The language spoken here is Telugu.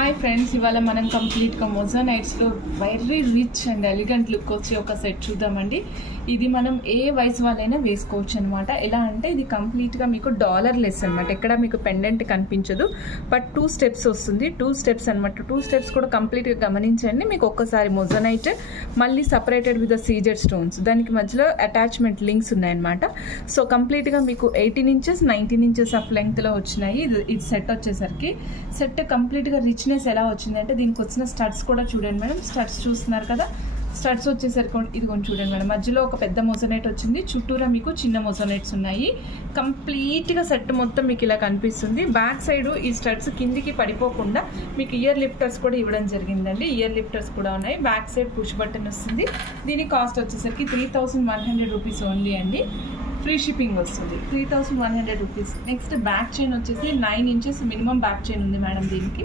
హాయ్ ఫ్రెండ్స్, ఇవాళ మనం కంప్లీట్గా మొజానైట్స్లో very rich and elegant look వచ్చి ఒక సెట్ చూద్దామండి. ఇది మనం ఏ వయసు వాళ్ళైనా వేసుకోవచ్చు అనమాట. ఎలా అంటే ఇది కంప్లీట్గా మీకు డాలర్ లెస్ అనమాట. ఎక్కడ మీకు పెండెంట్ కనిపించదు, బట్ 2 స్టెప్స్ వస్తుంది. 2 స్టెప్స్ అనమాట. 2 స్టెప్స్ కూడా కంప్లీట్గా గమనించండి. మీకు ఒక్కసారి మొజానైట్ మళ్ళీ separated with the CZ stones, దానికి మధ్యలో అటాచ్మెంట్ లింక్స్ ఉన్నాయన్నమాట. సో కంప్లీట్గా మీకు 18 ఇంచెస్ 19 ఇంచెస్ ఆఫ్ లెంగ్త్లో వచ్చినాయి. ఇది సెట్ వచ్చేసరికి సెట్ కంప్లీట్గా రిచ్నెస్ ఎలా వచ్చిందంటే దీనికి వచ్చిన స్టడ్స్ కూడా చూడండి మేడం. స్టడ్స్ చూస్తున్నారు కదా, స్టడ్స్ వచ్చేసరికి ఇది కొంచెం చూడండి మేడం. మధ్యలో ఒక పెద్ద మొజనైట్ వచ్చింది, చుట్టూరా మీకు చిన్న మొజనైట్స్ ఉన్నాయి. కంప్లీట్గా సెట్ మొత్తం మీకు ఇలా కనిపిస్తుంది. బ్యాక్ సైడ్ ఈ స్టడ్స్ కిందికి పడిపోకుండా మీకు ఇయర్ లిఫ్టర్స్ కూడా ఇవ్వడం జరిగిందండి. ఇయర్ లిఫ్టర్స్ కూడా ఉన్నాయి. బ్యాక్ సైడ్ పుష్ బటన్ వస్తుంది. దీని కాస్ట్ వచ్చేసరికి 3100 రూపీస్ ఓన్లీ అండి. ఫ్రీ షిప్పింగ్ వస్తుంది. 3100 రూపీస్. నెక్స్ట్ బ్యాక్ చైన్ వచ్చేసి 9 ఇంచెస్ మినిమం బ్యాక్ చైన్ ఉంది మేడం దీనికి.